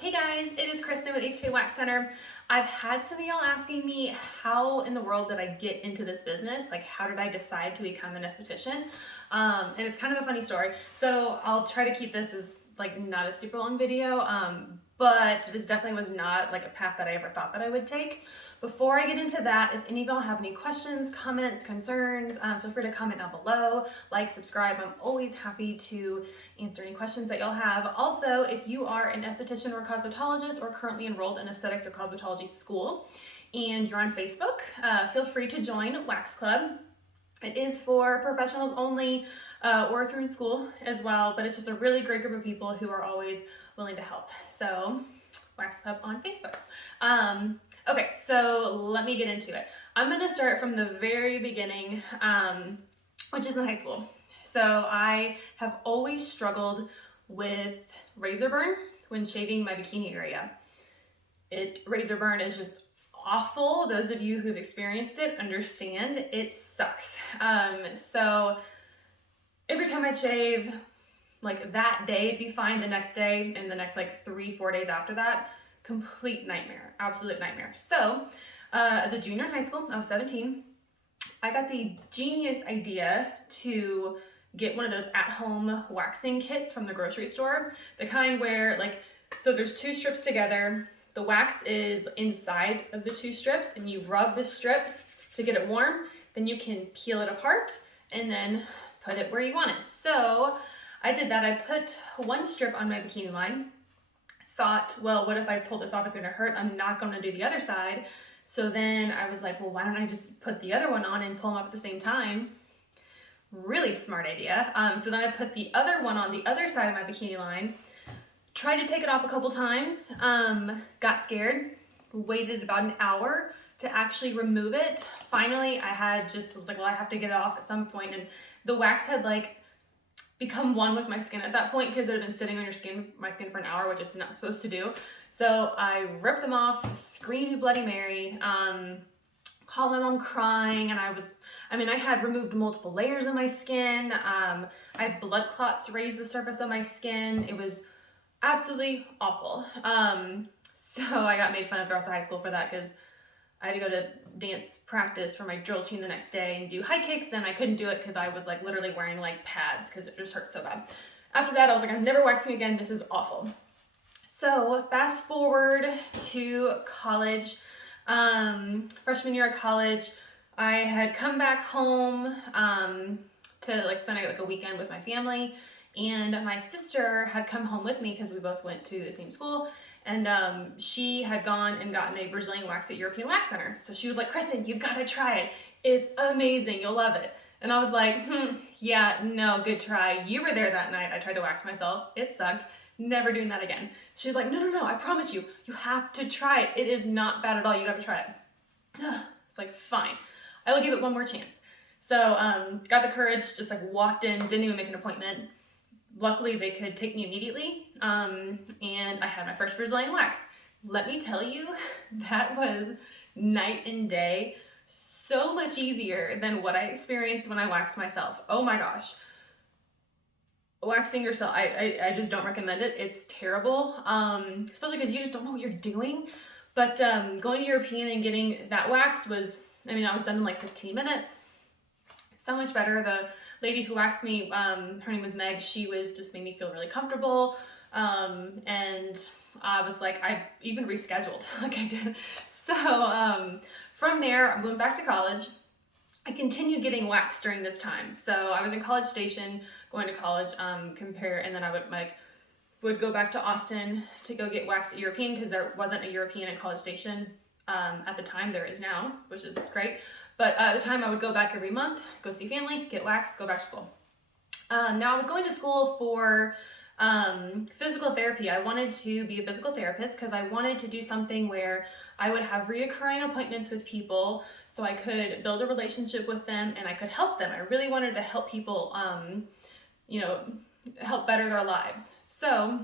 Hey guys, it is Kristen with HK Wax Center. I've had some of y'all asking me how in the world did I get into this business? Like how did I decide to become an esthetician? And it's kind of a funny story. So I'll try to keep this as like not a super long video, but this definitely was not like a path that I ever thought that I would take. Before I get into that, if any of y'all have any questions, comments, concerns, feel free to comment down below, like, subscribe. I'm always happy to answer any questions that y'all have. Also, if you are an esthetician or cosmetologist or currently enrolled in aesthetics or cosmetology school and you're on Facebook, feel free to join Wax Club. It is for professionals only, or if you're in school as well, but it's just a really great group of people who are always willing to help. So Wax Club on Facebook. Okay, so let me get into it. I'm gonna start from the very beginning, which is in high school. So I have always struggled with razor burn when shaving my bikini area. Razor burn is just awful. Those of you who've experienced it understand it sucks. So every time I shave, like that day it'd be fine, the next day and the next like 3-4 days after that, complete nightmare, absolute nightmare. So as a junior in high school, I was 17, I got the genius idea to get one of those at-home waxing kits from the grocery store, the kind where like, so there's two strips together, the wax is inside of the two strips and you rub the strip to get it warm, then you can peel it apart and then put it where you want it. So I did that. I put one strip on my bikini line, thought, well, what if I pull this off? It's gonna hurt. I'm not gonna do the other side. So then I was like, well, why don't I just put the other one on and pull them up at the same time? Really smart idea. So then I put the other one on the other side of my bikini line, tried to take it off a couple times, got scared, waited about an hour to actually remove it. Finally, I was like, well, I have to get it off at some point. And the wax had like become one with my skin at that point because it had been sitting on my skin for an hour, which it's not supposed to do. So I ripped them off, screamed Bloody Mary, called my mom crying, and I had removed multiple layers of my skin. I had blood clots raise the surface of my skin. It was absolutely awful. So I got made fun of the rest of high school for that because I had to go to dance practice for my drill team the next day and do high kicks, and I couldn't do it because I was like literally wearing like pads because it just hurt so bad. After that, I was like, I'm never waxing again. This is awful. So fast forward to college, freshman year of college, I had come back home to like spend like a weekend with my family, and my sister had come home with me because we both went to the same school. And she had gone and gotten a Brazilian wax at European Wax Center. So she was like, Kristen, you gotta try it. It's amazing, you'll love it. And I was like, yeah, no, good try. You were there that night. I tried to wax myself. It sucked. Never doing that again. She was like, no, I promise you, you have to try it. It is not bad at all. You gotta try it. It's like, fine. I will give it one more chance. So got the courage, just like walked in, didn't even make an appointment. Luckily, they could take me immediately, and I had my first Brazilian wax. Let me tell you, that was night and day, so much easier than what I experienced when I waxed myself. Oh my gosh. Waxing yourself, I just don't recommend it. It's terrible, especially because you just don't know what you're doing. But going to European and getting that wax was, I was done in like 15 minutes. So much better. The lady who waxed me, her name was Meg, she just made me feel really comfortable, and I was like, I even rescheduled like I did. So from there I went back to college. I continued getting waxed during this time. So I was in College Station going to college, and then I would go back to Austin to go get waxed at European because there wasn't a European at College Station at the time. There is now, which is great. But at the time I would go back every month, go see family, get waxed, go back to school. Now I was going to school for physical therapy. I wanted to be a physical therapist because I wanted to do something where I would have reoccurring appointments with people so I could build a relationship with them and I could help them. I really wanted to help people, help better their lives. So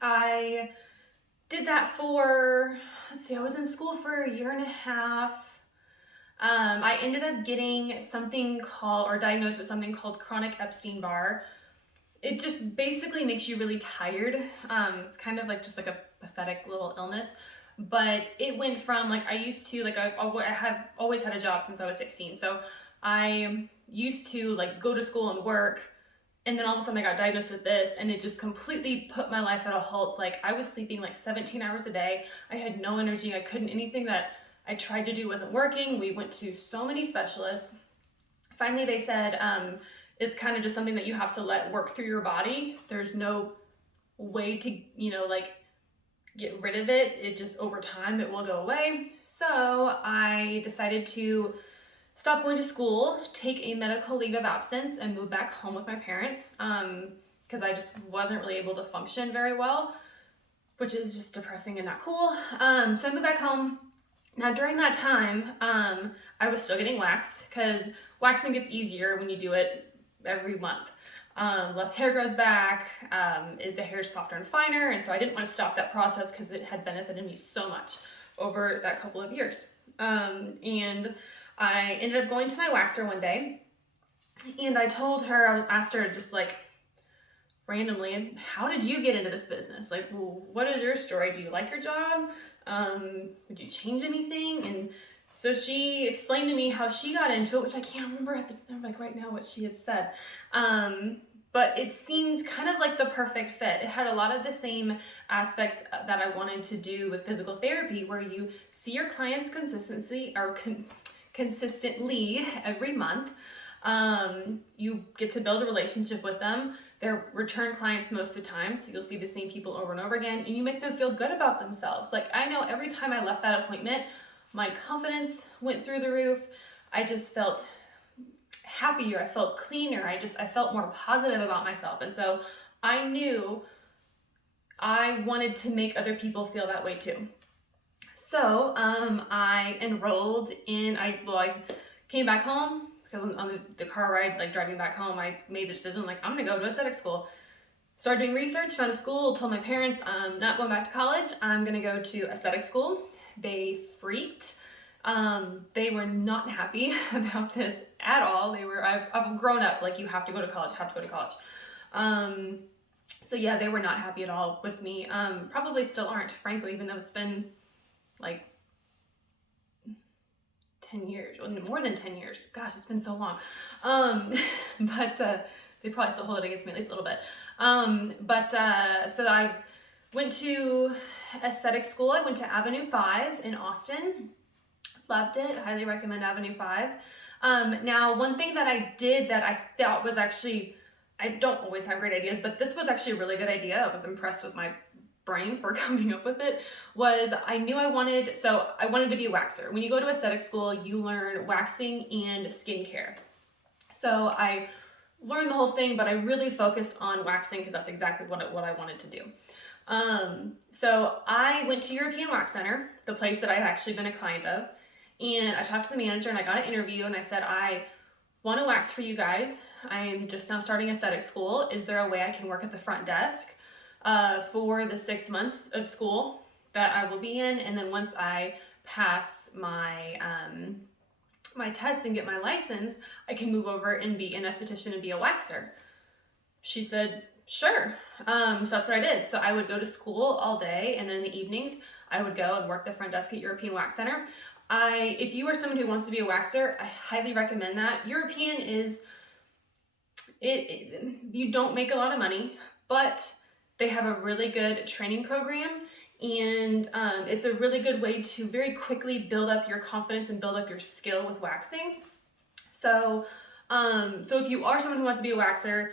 I did that for, I was in school for a year and a half. I ended up getting diagnosed with something called chronic Epstein-Barr. It just basically makes you really tired. It's kind of like just like a pathetic little illness. But it went from like, I used to like, I have always had a job since I was 16. So I used to like go to school and work, and then all of a sudden I got diagnosed with this, and it just completely put my life at a halt. Like I was sleeping like 17 hours a day. I had no energy. I couldn't, anything that I tried to do wasn't working. We went to so many specialists. Finally, they said, it's kind of just something that you have to let work through your body. There's no way to, like get rid of it. It just, over time, it will go away. So I decided to stop going to school, take a medical leave of absence, and move back home with my parents, because I just wasn't really able to function very well, which is just depressing and not cool. So I moved back home. Now during that time, I was still getting waxed, because waxing gets easier when you do it every month. Less hair grows back, the hair's softer and finer, and so I didn't want to stop that process because it had benefited me so much over that couple of years. And I ended up going to my waxer one day, and I asked her just like randomly, how did you get into this business? Like, what is your story? Do you like your job? Would you change anything? And so she explained to me how she got into it, which I can't remember right now what she had said. But it seemed kind of like the perfect fit. It had a lot of the same aspects that I wanted to do with physical therapy, where you see your clients consistently every month. You get to build a relationship with them. They're return clients most of the time, so you'll see the same people over and over again, and you make them feel good about themselves. Like, I know every time I left that appointment, my confidence went through the roof. I just felt happier. I felt cleaner. I felt more positive about myself. And so I knew I wanted to make other people feel that way too. So I enrolled in, I came back home, because on the car ride, like driving back home, I made the decision, like, I'm gonna go to aesthetic school. Started doing research, found a school, told my parents I'm not going back to college, I'm gonna go to aesthetic school. They freaked. They were not happy about this at all. I've grown up, like, you have to go to college, So yeah, they were not happy at all with me. Probably still aren't, frankly, even though it's been like 10 years, well, more than 10 years. Gosh, it's been so long. But they probably still hold it against me at least a little bit. So I went to aesthetic school. I went to Avenue 5 in Austin. Loved it. Highly recommend Avenue 5. Now, one thing that I did that I thought was actually, I don't always have great ideas, but this was actually a really good idea. I was impressed with my brain for coming up with it, was I wanted to be a waxer. When you go to aesthetic school, you learn waxing and skincare. So I learned the whole thing, but I really focused on waxing because that's exactly what I wanted to do. So I went to European Wax Center, the place that I had actually been a client of, and I talked to the manager and I got an interview, and I said, I want to wax for you guys. I am just now starting aesthetic school. Is there a way I can work at the front desk for the 6 months of school that I will be in? And then once I pass my my test and get my license, I can move over and be an esthetician and be a waxer. She said, sure. So that's what I did. So I would go to school all day, and then in the evenings, I would go and work the front desk at European Wax Center. If you are someone who wants to be a waxer, I highly recommend that. European is, you don't make a lot of money, but they have a really good training program, and it's a really good way to very quickly build up your confidence and build up your skill with waxing. So if you are someone who wants to be a waxer,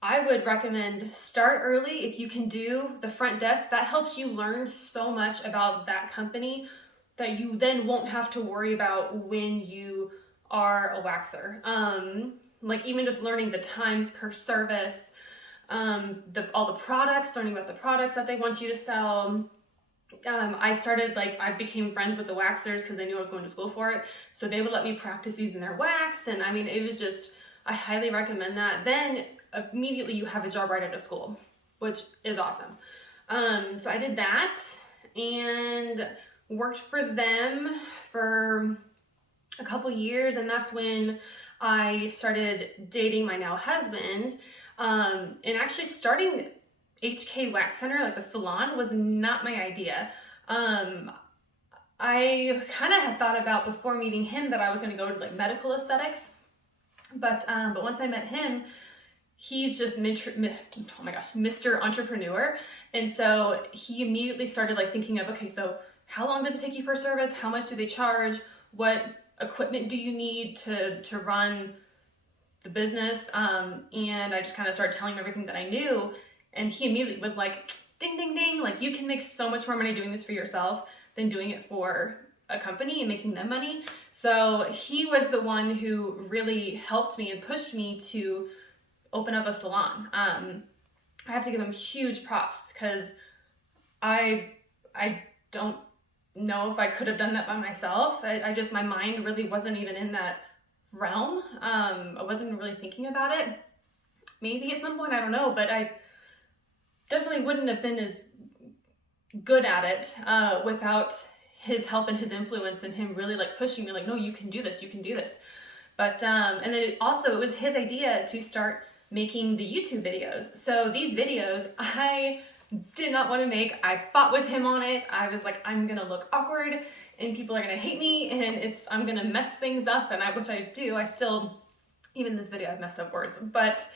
I would recommend start early. If you can do the front desk, that helps you learn so much about that company that you then won't have to worry about when you are a waxer. Like even just learning the times per service, all the products, learning about the products that they want you to sell. I became friends with the waxers because they knew I was going to school for it. So they would let me practice using their wax. And I mean, it was just, I highly recommend that. Then immediately you have a job right out of school, which is awesome. So I did that and worked for them for a couple years. And that's when I started dating my now husband. And actually starting HK Wax Center, like the salon, was not my idea. I kind of had thought about before meeting him that I was going to go to like medical aesthetics, but once I met him, he's just oh my gosh, Mr. Entrepreneur. And so he immediately started like thinking of, okay, so how long does it take you per service? How much do they charge? What equipment do you need to run the business? And I just kind of started telling him everything that I knew. And he immediately was like, ding, ding, ding. Like, you can make so much more money doing this for yourself than doing it for a company and making them money. So he was the one who really helped me and pushed me to open up a salon. I have to give him huge props because I don't know if I could have done that by myself. I just, my mind really wasn't even in that realm. I wasn't really thinking about it. Maybe at some point, I don't know, but I definitely wouldn't have been as good at it without his help and his influence and him really like pushing me like, no, you can do this, you can do this. But, and then it was his idea to start making the YouTube videos. So these videos I did not want to make. I fought with him on it. I was like, I'm gonna look awkward and people are gonna hate me and I'm gonna mess things up, and which I do. I still, even this video, I've messed up words, but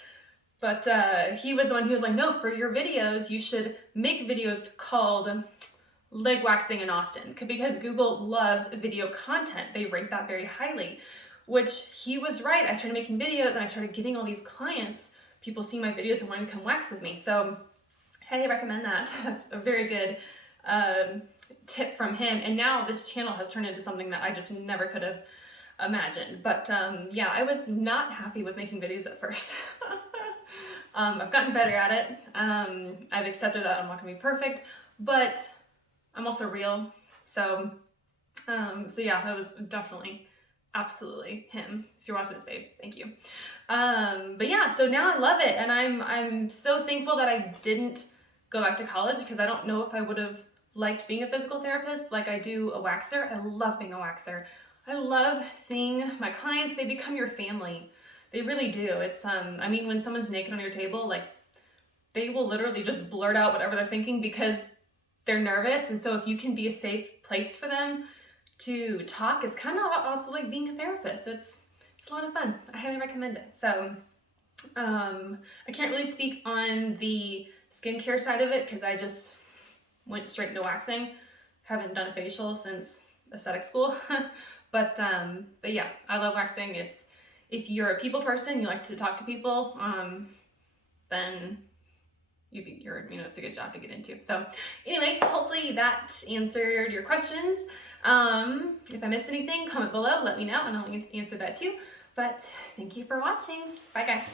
he was the one who was like, no, for your videos, you should make videos called leg waxing in Austin, because Google loves video content. They rank that very highly, which he was right. I started making videos and I started getting all these clients, people seeing my videos and wanting to come wax with me. So highly recommend that. That's a very good tip from him. And now this channel has turned into something that I just never could have imagined. But yeah, I was not happy with making videos at first. I've gotten better at it. I've accepted that I'm not gonna be perfect, but I'm also real. So yeah, that was definitely, absolutely him. If you're watching this, babe, thank you. But yeah, so now I love it, and I'm so thankful that I didn't go back to college, because I don't know if I would have liked being a physical therapist like I do a waxer. I love being a waxer. I love seeing my clients. They become your family. They really do. It's I mean, when someone's naked on your table, like, they will literally just blurt out whatever they're thinking because they're nervous. And so if you can be a safe place for them to talk, it's kind of also like being a therapist. It's a lot of fun. I highly recommend it. So I can't really speak on the skincare side of it because I just went straight into waxing. Haven't done a facial since aesthetic school. but yeah, I love waxing. If you're a people person, you like to talk to people, then it's a good job to get into. So anyway, hopefully that answered your questions. If I missed anything, comment below, let me know, and I'll answer that too. But thank you for watching. Bye, guys.